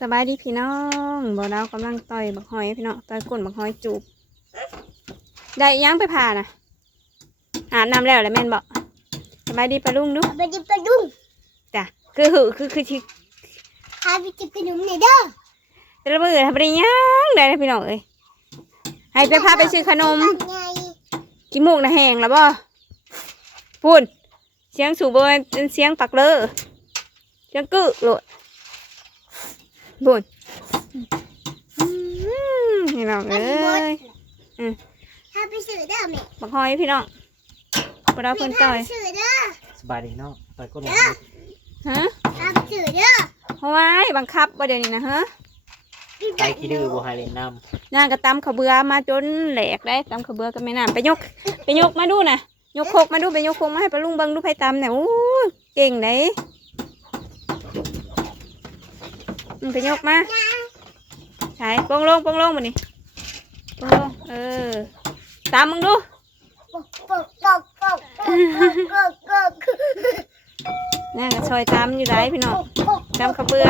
สบายดีพี่น้องบ่ดาวกำลังต่อยบักหอยพี่น้องต่อยก้นบักหอยจูบได้อิหยังไปผ่านะอาบน้ำแล้วแหละแม่นบอกสบายดีปะลุงดูไปดิบไปดุ้งจ้ะคือหือคือคือชิพาไปจิบขนมหน่อยเด้อแต่ละมือทำไปได้หยังได้นะพี่น้องเอ้ยให้ไปพาไปซื้อขนมไงกินมูกนะแห้งแล้วบ่พูนเสียงสูบเป็นเสียงปักเลอเสียงกึโหลด พูนอืมพี่น้องพาเอ้ไปหมดยอืมพาไปซื้อเด้อแม่บักหอยพี่น้องบ่ดาวเพิ่นต่อยพาไปซื้อเด้อสบายดีเนาะต่อยก้นหลังฮะพาไปซื้อเด้อเพราะว่าบังคับบ่เดี๋ยวนี้นะฮะไปขี้ดื้อบัวไฮเลนน้นางก็ตำขาวเบือมาจนแหลกได้ตำขาวเบือก็ไม่นานไปยก ไปยกมาดูนะยกโคกมาดูไปยกโคกมาให้ปลาลุงเบังดูไผตำเนี่ยโอ้ยเก่งไหนอื มไปยกมาใช่ปองลงปองลงมานี่ปองลงเออ ตามมึงดูนางก็ซอยตำอยู่ได้พี่น้องตำขาวเบือ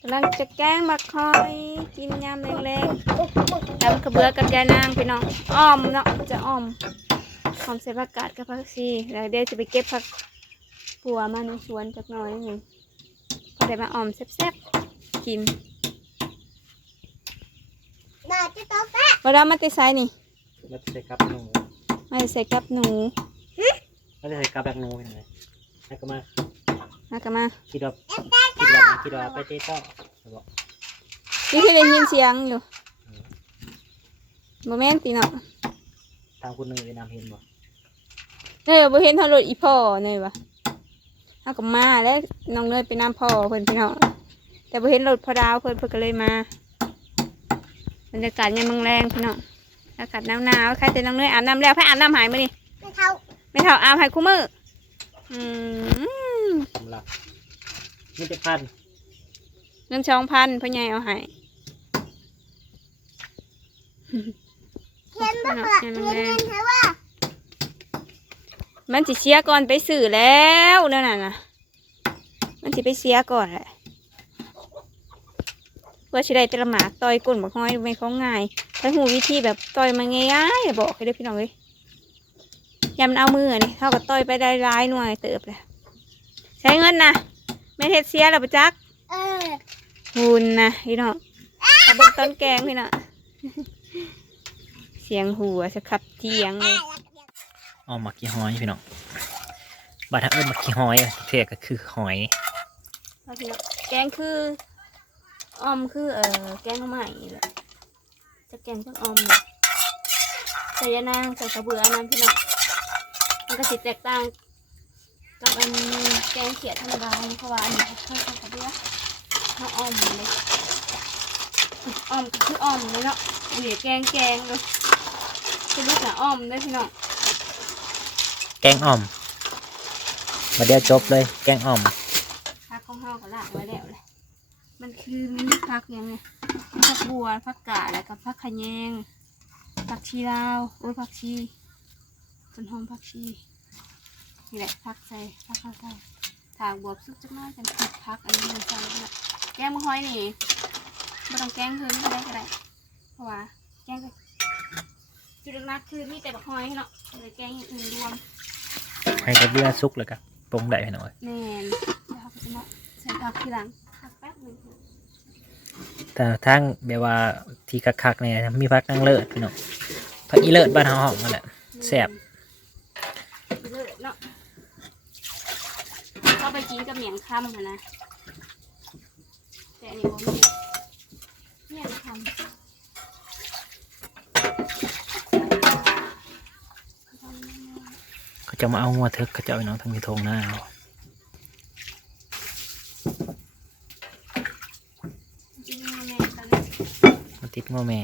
กำลังจะแกล้งบักคอยกินยำแรงๆตำขาวเบือกับยานางพี่น้องอ้อมเนาะจะอ้อมอ้อมใส่ผักกาดกับผักชีแล้วเดี๋ยวจะไปเก็บผักปัวมาในสวนจักหน่อยหนึ่ง พอได้มาอ้อมแซ่บๆกินน่าจะต้องแปะวลามาติไซนี่ำแล้วจะใส่กับหนูมาใส่กับหนูแล้วจะใส่กับแบบหนูเห็นไหมแล้วก็มามากันมาคิดว่าคิดว่าคิดว่าไปเจ๊ต่อบอกนี่ที่ได้ยินเสียงอยู่โมเมนต์ตีเนาะทางคุณหนึ่งไปนำเห็นบ่เนยบ่เห็นทางรถอีพ่อเนยวะเอากับมาแล้ว น้องเนยไปน้ำพ่อเพิ่นพี่น้องแต่บ่เห็นรถพ่อดาวเพิ่นเพิ่นก็เลยมาบรรยากาศยังมังแรงพี่น้องอากาศหนาวๆใครแต่น้องเนยอาบน้ำแล้วให้อาบน้ำหายมานี่ไม่เท่าไม่เท่าอาบให้คู่มืออืมสำหรับนี่จะพันเงินช่องพันพ่อใหญ่เอาให้เห็นบ่ล่ะเห็นเห็นเธอว่ามันสิเสียก่อนไปสื่อแล้วนั่นน่ะนะมัน สิไปเสียก่อนแหละเพื่อสิได้แตละหมากต่อยก้นบักห้อยไม่เขาง่ายถ้าหูวิธีแบบต่อยมาง่ายๆบอกให้เด้อพี่น้องเลยยามมันเอามือนี่เท่ากับต่อยไปได้ร้ายหน่วยเติบเลยใช้เงินนะไม่เทศเสียแล้วปะจักเออหุ่นนะพี่น้องกระบอกต้นแกงพี่น้องเสียงหัวสะขับเทียงเลยอ๋อหมักขี้หอยพี่น้องบาทเอิญหมักขี้หอยเทียก็คือหอย เอาพี่น้องแกงคือออมคือเอ่อแกงใหม่แหละจะแกงต้อออมใส่ยานางใส่กระเบืออันนั้นพี่น้องมันก็สิแตกต่างกับอันแกงเขียดธรรมดาเพราะว่าอันนี้เขาใส่กระเบือเขาออมเลยออมคือออมเลยเนาะอันนี้แกงแกงเลยเป็นลูกหลาออมเลยพี่น้องแกงอ่อม มาเดียวจบเลย แกงอ่อม ของเฮาก็ล้างไว้แล้วเลยมันคือมีพักยังไงพักบัวพักกาดแล้วก็พักขะแยงพักชีลาวโอ้ยพักชีต้นหอมพักชีนี่แหละพักใส่พักเข้าใส่ถางบวบซุกจักหน้อยกันผิดพักอันนี้มันใส่นี่แหละแกงมะฮอยนี่ไม่ต้องแกงคืนก็ได้ก็ได้เพราะว่าแกงก็จุดนักคือมีแต่บักฮอยเนาะเลยแกงอย่างอื่นรวมให้กระเบื้อซุกเลยกับปรุงได้พี่น้อยแม่น แล้วเขาก็จะมาใส่ผักทีหลังพักแป๊บหนึงแต่ทั้งแบบว่าที่คักๆเนี่ยมีพักนั่งเลิศพี่น้องพักอีเลิศบ้านเฮาห้องนั่นแหละแซ่บเลิศเนาะเข้าไปกินกับเหมียงคำค่ะนะแต่อันนี้ผมมีเหมียงคำเขาจะมาเอางัวเถิกเขาจะเอาไปน้องทางมีทงหน้าเอา จริงๆแม่ตอนนี้ มา ติดงัวแม่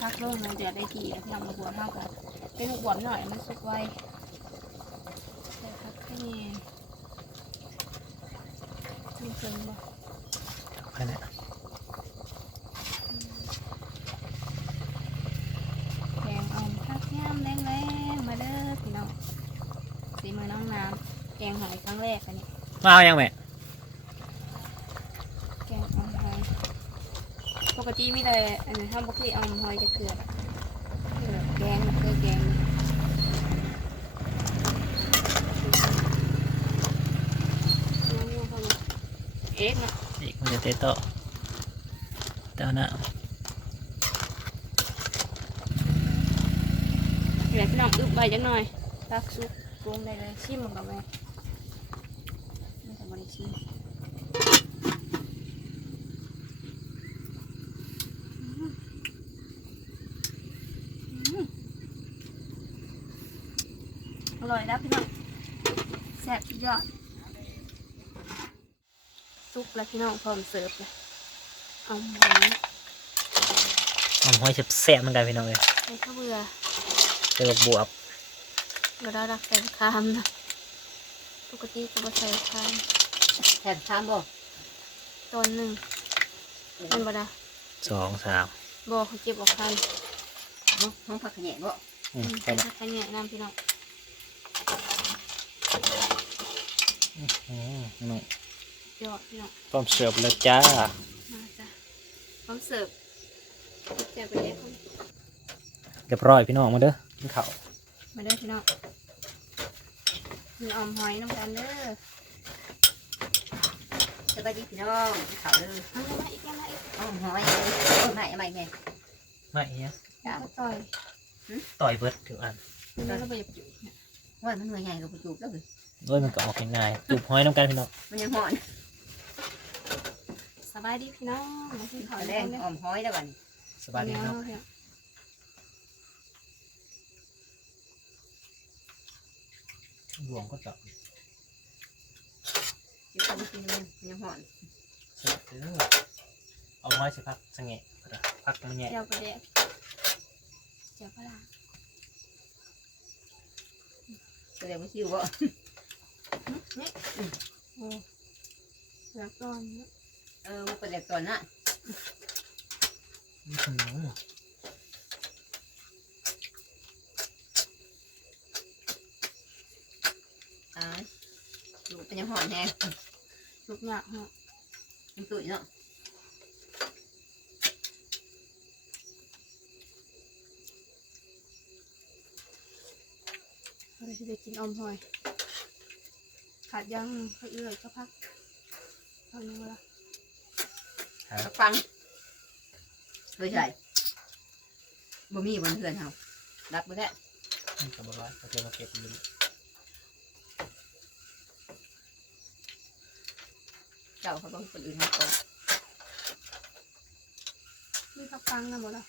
พักเริ่มเลยเดือดได้ทีแล้วทำมาบวมเท่ากันเป็นบวมหน่อยมันสุกไวใส่พักให้เย็นมีเพิ่งบ่แค่นั้นแกงอ่อมพักย่ำแรงๆมาเด้อพี่น้องแกงหอยครั้งแรกอันนี้มาเอายังแม่ แกงออมหอยปกติ มีแต่อันนี้ทำปกติออมหอยจะเกลือแบบเกลือแกงเคยแกงเอ๊ะเนาะอีกมันจะเตะโตเต้าหน้าเดี๋ยวพี่น้องอึบไปจังหน่อยตักซุปปรุงได้เลยชิมมันกับแม่ต้องบริชิมอืม อร่อยนะพี่น้องแซ่บที่ยอดซุปแล้วพี่น้องพร้อมเสิร์ฟเลยเอาหมูหอมห้อยแซ่บๆเหมือนกันพี่น้องเลยใส่ข้าวเบื่อเจอบวบเราได้รักใส่คามนะปกติก็บ่ใส่คามแถมชามบ่ตอนหนึ่งเป็นบ่ได้สองสามบ่เขาเก็บออกคันห้องผักขยะบ่อืมอืมใช่ใส่ละผักกระเนียน้ำพี่น้อง อืมนี่ยอดพี่น้องพร้อมเสิร์ฟแล้วจ้ามาจ้ะพร้อมเสิร์ฟเสิร์ฟไปเลยคนเรียบร้อยพี่น้องมาเด้อกินข้าวมาเด้อพี่น้องมีออมหอยน้ำกันเด้อสวัสดีพี่น้องข่าวเลยเอามาอีกเอามาอีกอ้อมหอยเอาใหม่เอาใหม่ไงไม่เนี่ยจ้าก็ต่อยต่อยเบิดถึงอันมันก็ไปหยับอยู่เนี่ยว่ามันหน่วยใหญ่กับประจูบแล้วเลย ด้วยมันก็ออกง่ายๆจูบห้อยน้ำกันพี่น้องมันยังหอนสบายดีพี่น้องมากินข้าวแรแล้งวเนี่ยอ้อมหอยแล้วกันสบายดีพี่น้องพี่น้องรวมก็จะจะต้องกินมันยังหอนเสิร์ฟเด้อเอาห้อยสิพักสังเกตพักมันแง่เจ้าประเดี๋ยวเจ้าปลาแสดงว่าชิวบ่ นี่โอ้แล้วก่อนเนี่ยเออมันเป็นแบบตอนน่ะอื้อหืออ่าดูเป็นยังหอนแฮงลูกหยาบเนาะมันตุ๋ยเนาะเราจะได้กินอมหอย ขาดยังเขาเอื้อยก็พักพักนึงเวลาสักฟังเฮ้ยใช่บ่มีบนเพื่อนเฮารับบ่ได้นี่กับบร้อยเขาจะมาเก็บอยู่เจ้าเขาต้องคนอื่นให้ก่อนมีพักฟังนะหมดละ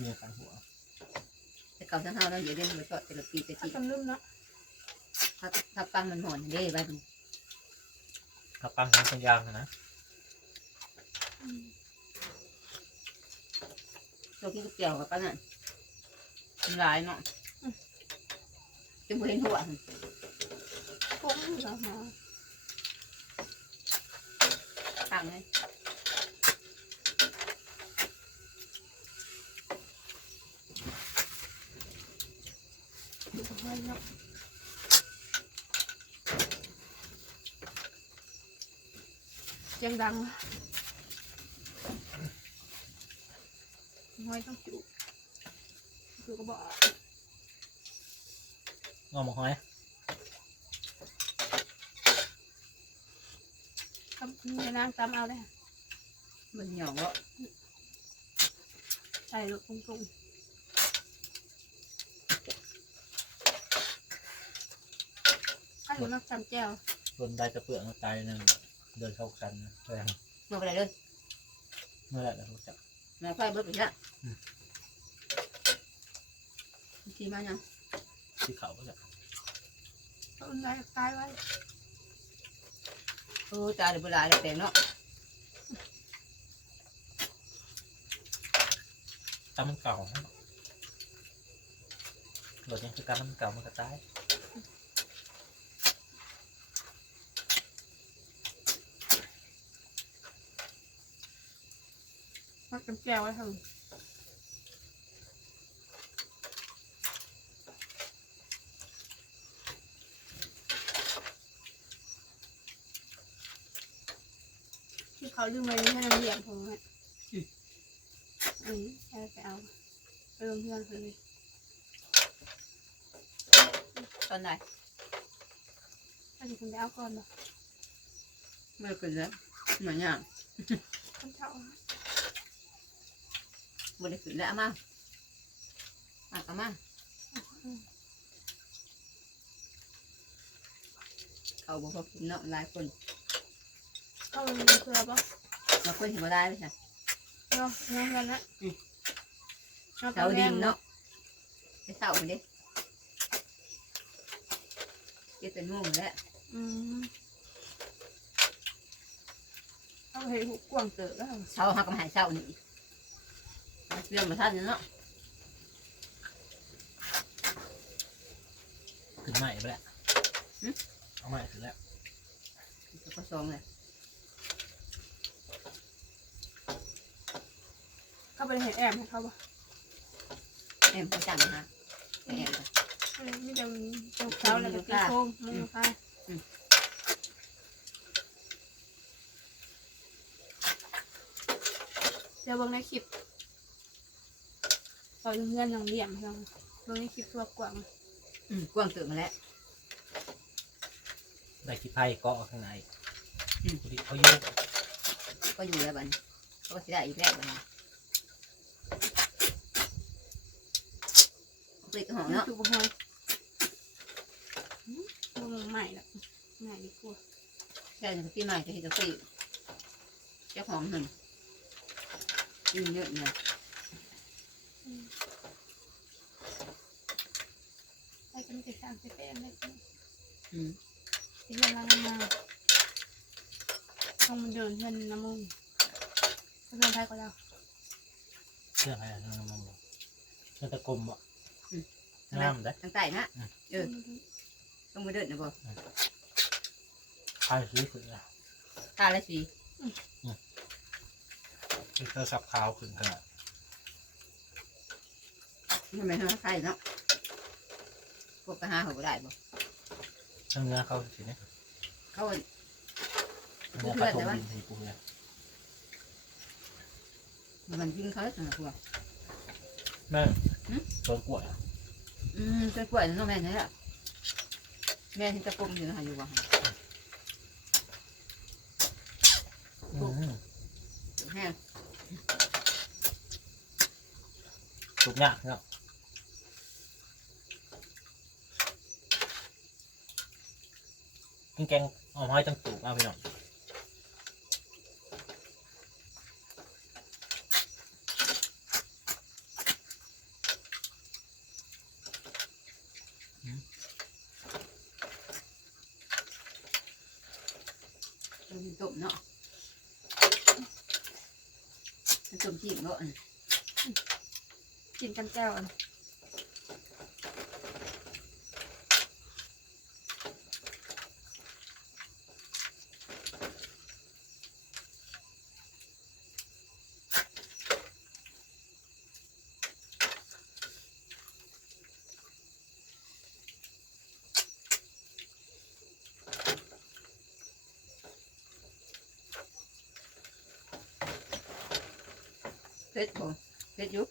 มีอาการหัวแต่เก่าทั้งเฮาแล้วอย่าเล่นมาชอดแต่ละปีแต่พักทีกันลืมเนาะ ถ้าถ้าฟังมันหอนเด้ไปมันขับปังทั้งสัญญาณนะอืมเรากินก๋วยเตี๋ยวกับป้านั่นมันหลายเนาะจนบ่เห็นหัวหั่นปุ๊บเรามาข้างเลยดูหอยเนาะเสียังดังวะหอยต้องจุจุก็บอกงอมห้อยตำมีนางตำเอาเลยมันหยองเนาะ ใส่ลูกกุ้งๆข้าวหนูนักตำแจ่วโดนได้กระเปื่องตายหนึ่ง เดินเข้ากันนะแรงมาไปเลยเมื่อไหร่เรารู้จักมาไฟเบิดไปละทีมายังที่เขาก็จะต้นได้ตายไว้โอ้ตายเลยเวลาเลยแต่เนาะตามมันเก่านะหลดยังคือการมันเก่ามันก็ตาย พักกันแก้วไว้ค่ะที่เขาลืมไว้ให้น้ำเหลี่ยมผมอะอันนี้ไปเอาไปลงเพื่อนคนนี้ตอนไหนอันนี้คุณไปเอาก่อนเหรอไม่เป็นแล้วเหมือนอย่างคนเท่า ไม่ได้ขึ้นแล้วเอามามาเอามาเขาบอกเขากินเนาะหลายคนเข้าลงเพื่อบ่บางคนเห็นมาได้ไหมจ๊ะเนาะเนาะกันนะเสาดินเนาะไปเสาคนเด้เก็บเป็นม่วงแล้วอืมเอาเห็นหูกว้างเต๋อแล้วเสาหักมาหายเสานี่ เรื่องมาท่านเนาะขึ้นใหม่ไปแล้วเอาใหม่ขึ้นแล้วก็สองเลยเข้าไปเห็นแอบให้เขาบ่เอ็มเขาจังนะเอ็มอันนี้ไม่เดี๋ยวจบเช้าแล้วก็ตีโค้งมึงค่ะเดี๋ยวเบิ่งในคลิป ปล่อยเงื่อนอย่างเหลี่ยมลองเบิ่งในคลิปตัวกว้างอืมกว้างเกิดมาแล้ว ได้ขี้ไผ่เกาะข้างในอืม พอดีเขายุ่งก็อยู่แล้วบัดนเขาก็สิได้อีกแล้วบัดนติดหอมเนาะเนาะ ถูกบ่ฮอยอืมบ่ใหม่ละใหม่ดีกว่าใช่จะพี่ใหม่จะเห็นจะติเจ้าของหนึ่งยืนเยอะเลย ไปกันไปสร้างไปแป้งได้กันอืมที่กำลังมาต้องมาเดินเพื่อนน้ำมูกเพื่อนไทยก็แล้วเครื่องอะไรนั่นมันบอกเครื่องตะกลมบ่งามได้ตั้งแต่นะเออต้องมาเดินนะบ่ไผ่สีขึ้นแล้วตาละสีคือเครื่องสับขาวขึ้นขนาด ทำไมเขาใส่เนาะพวกกระหาเขาก็ได้บ่เครื่องเนื้อเขาสิเนี่ยเขาเนื้อปลาทงดินที่ปูเนี่ยมันยิงเขาสนับพวกแม่หืมต้นกล้วยอะอืมเป็นกล้วยเนาะแม่เนี่ยแม่ที่ตะกุมอยู่นะอยู่บ่อืมแห้งสุกยากเนาะ กินแกงเอาไม้ตั้งตูกเอาไปหน่อยมันตุ่มเนาะมันตุ่มจีบเนาะกินกันแก้วอัน เพชรบ่เพชรยุบ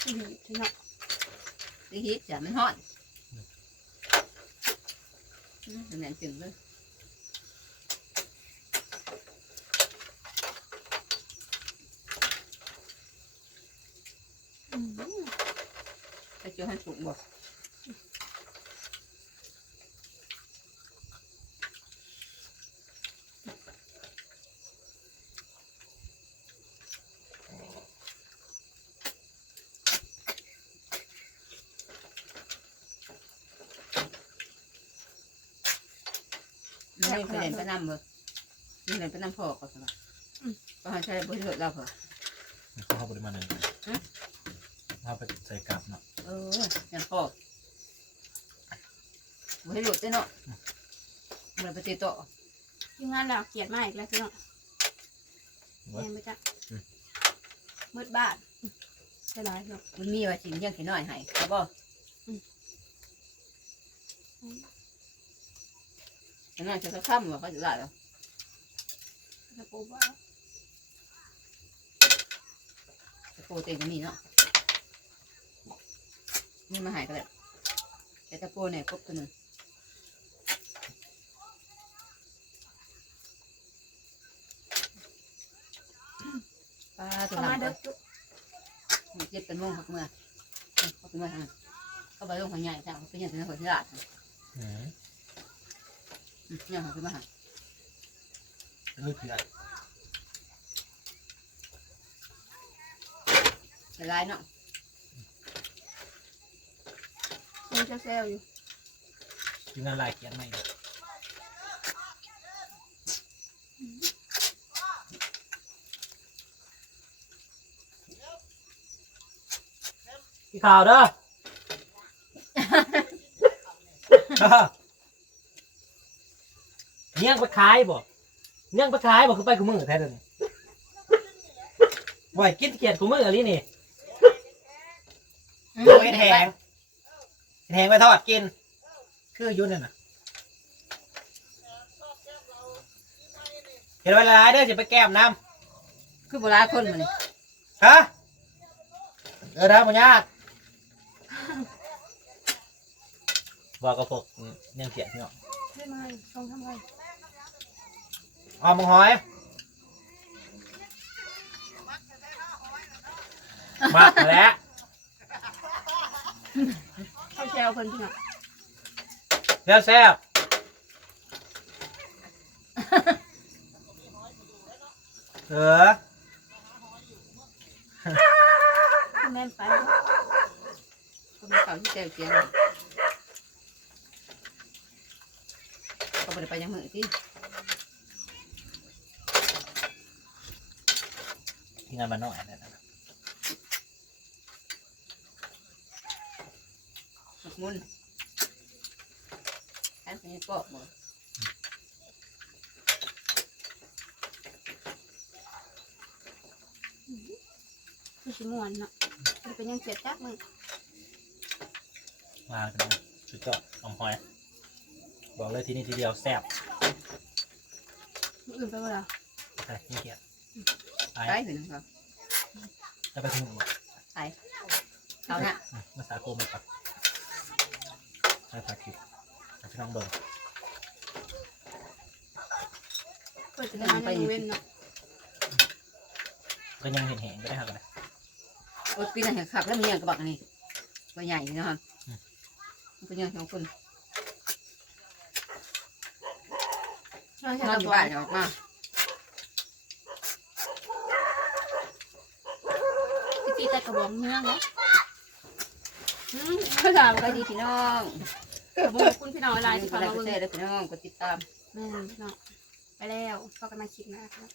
ที่ดีที่เนาะตีฮิตจ้ะมันฮอดอืมแน่นจึงเลยอืมจะเจอให้สุกบ่ นี่ไปเล่นไปนำเบอนี่เล่นไปนำพ่อก็สบายก็ให้ใช้บริสุทธิ์เราเถอะเข้าปริมาณหนึ่งเอาไปใส่กลับเนาะเอออย่างพ่อบริสุทธิ์เนาะมันไปติดต่อทีมงานเราเกลียดมากอีกแล้วพี่เนาะเว้ยแม่นไปจ้ะมืดบ้านใช่ไรเนาะมันมีว่าจริงยังขี้น้อยให้ครับบ่แต่น่าจะค่ำว่าเขาจะได้แล้วจะปูว่าตะโพเต็มก็มีเนาะนี่มาหายกันเลยแต่ตะโพเนี่ยครบตั วหนึ่งปลาตัวประหลัมางณก็เด็กเจ็บเป็นโมงพักเมื่อพักเมื่อทางนั้นก็ไปลงของใหญ่จ้ะ เป็นอย่างที่หัวที่ลาดอืมเนี่ยหัวขึ้นมาหาเลือดเผือดละลายเนาะมันจะแซวอยู่กินอะไรเขียนไม่ได้พี่ข่าวเด้อ เนี่ยงไปขายบ่เนี่ยงไปขายบ่คือไปกูมือแท้เดินบ่อยกินเกียดกูมืออะไรนี่โอ้ยแทงแทงไปทอดกิน คืออยุ่นนั่นน่ะเห็นเวลาเด้อจะไปแก้มน้คือโบราณคนมันำฮะเออนะมันยากบอกกับพวกเนี่ยงเขียดเนาะใช่ไหมต้องทำไม อ๋อมึงหอยมาแล้วเขาแซวเพิ่นพี่น้องแล้วแซ่บเออคุณแม่นไปคนเก่าที่เจอเจียงก็ไปไปยังมือที่ งานมันน้อยนั่นน่ะหมกมุนแค่เป็นกรอบหมดคือชิมวนเนาะมันเป็นยังเสียจักมึงมากันนะสุดยอดอมหอย บอกเลยที่นี่ทีเดียวแซ่บมื้ออื่นไปบ่ล่ะใช่นี่เขียด ไปได้ถึงครับจะไปถึงหมดเขาเนี่ยอืมมาสาโกมาก่อนใช้ผักคิวให้พี่น้องเบิ่งเปิดจะได้มาในเว้นเนาะก็ยังเห็นแหงๆก็ได้ครับนะโอ้ยปีนั้นเห็นขับแล้วมีอย่างกระบอกอันนี้ตัวใหญ่นี่นะครับเป็นอย่างของคุณใช่ใช่นอนตะอยู่บอบ้านนจะออกมา ตีแต่ กระบอกเมืองเนาะอืมก็ถามก็ดีพี่น้องขอบคุณพี่น้องหลายๆที่ก็เข้าได้มาก็เบิ่งแชร์ได้พี่น้องกดติดตาม แม่นพี่น้องไปแล้วพบกันใหมาคลิปหน้าครับ